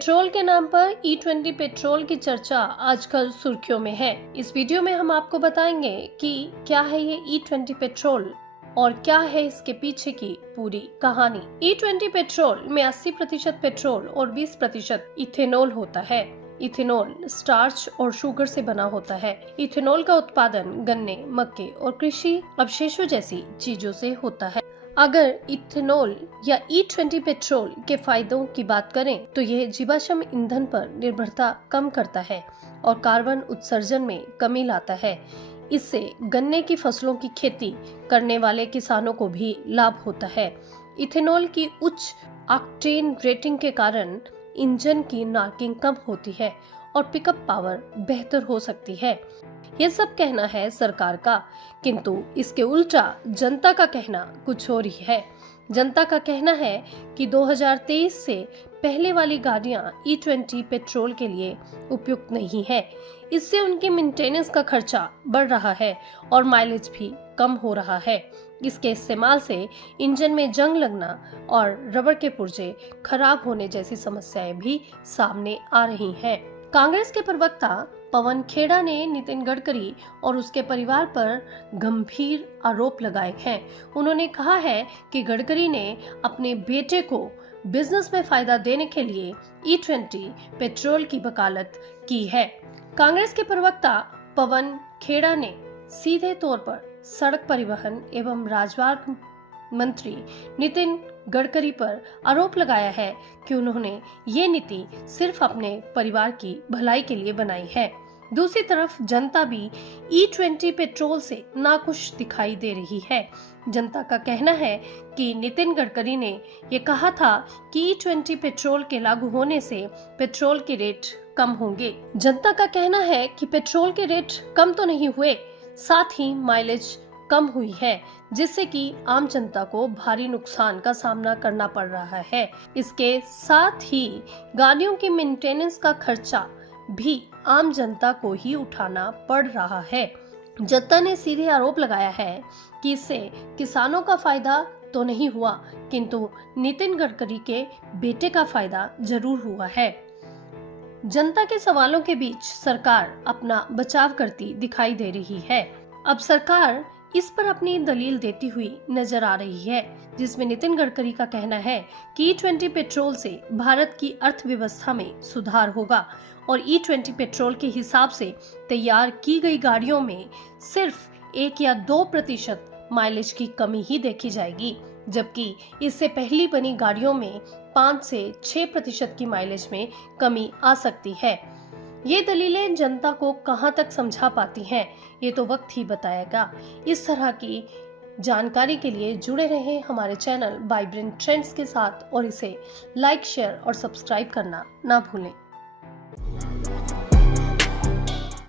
Petrol के नाम पर E20 पेट्रोल की चर्चा आजकल सुर्खियों में है। इस वीडियो में हम आपको बताएंगे कि क्या है ये E20 पेट्रोल और क्या है इसके पीछे की पूरी कहानी। E20 पेट्रोल में 80% पेट्रोल और 20% इथेनॉल होता है। इथेनॉल स्टार्च और शुगर से बना होता है। इथेनॉल का उत्पादन गन्ने, मक्के और कृषि अवशेषों जैसी चीजों से होता है। अगर इथेनॉल या E20 पेट्रोल के फायदों की बात करें तो यह जीवाश्म ईंधन पर निर्भरता कम करता है और कार्बन उत्सर्जन में कमी लाता है। इससे गन्ने की फसलों की खेती करने वाले किसानों को भी लाभ होता है। इथेनॉल की उच्च ऑक्टेन रेटिंग के कारण इंजन की नॉकिंग कम होती है और पिकअप पावर बेहतर हो सकती है। ये सब कहना है सरकार का, किंतु इसके उल्टा जनता का कहना कुछ और ही है। जनता का कहना है कि 2023 से पहले वाली गाड़ियां E20 पेट्रोल के लिए उपयुक्त नहीं है। इससे उनके मेंटेनेंस का खर्चा बढ़ रहा है और माइलेज भी कम हो रहा है। इसके इस्तेमाल से इंजन में जंग लगना और रबर के पुर्जे खराब होने जैसी समस्याएं भी सामने आ रही हैं। कांग्रेस के प्रवक्ता पवन खेड़ा ने नितिन गडकरी और उसके परिवार पर गंभीर आरोप लगाए हैं। उन्होंने कहा है कि गडकरी ने अपने बेटे को बिजनेस में फायदा देने के लिए E20 पेट्रोल की वकालत की है। कांग्रेस के प्रवक्ता पवन खेड़ा ने सीधे तौर पर सड़क परिवहन एवं राजमार्ग मंत्री नितिन गडकरी पर आरोप लगाया है कि उन्होंने ये नीति सिर्फ अपने परिवार की भलाई के लिए बनाई है। दूसरी तरफ जनता भी E20 पेट्रोल से नाखुश दिखाई दे रही है। जनता का कहना है कि नितिन गडकरी ने ये कहा था कि E20 पेट्रोल के लागू होने से पेट्रोल के रेट कम होंगे। जनता का कहना है कि पेट्रोल के रेट कम तो नहीं हुए, साथ ही माइलेज कम हुई है, जिससे कि आम जनता को भारी नुकसान का सामना करना पड़ रहा है। इसके साथ ही गाड़ियों की मेंटेनेंस का खर्चा भी आम जनता को ही उठाना पड़ रहा है। जनता ने सीधे आरोप लगाया है कि इससे किसानों का फायदा तो नहीं हुआ, किंतु नितिन गडकरी के बेटे का फायदा जरूर हुआ है। जनता के सवालों के बीच सरकार अपना बचाव करती दिखाई दे रही है। अब सरकार इस पर अपनी दलील देती हुई नजर आ रही है, जिसमें नितिन गडकरी का कहना है कि E20 पेट्रोल से भारत की अर्थव्यवस्था में सुधार होगा और E20 पेट्रोल के हिसाब से तैयार की गई गाड़ियों में सिर्फ 1 या 2% माइलेज की कमी ही देखी जाएगी, जबकि इससे पहली बनी गाड़ियों में 5 से 6% की माइलेज में कमी आ सकती है। ये दलीलें जनता को कहां तक समझा पाती हैं, ये तो वक्त ही बताएगा। इस तरह की जानकारी के लिए जुड़े रहें हमारे चैनल वाइब्रेंट ट्रेंड्स के साथ और इसे लाइक, शेयर और सब्सक्राइब करना ना भूलें।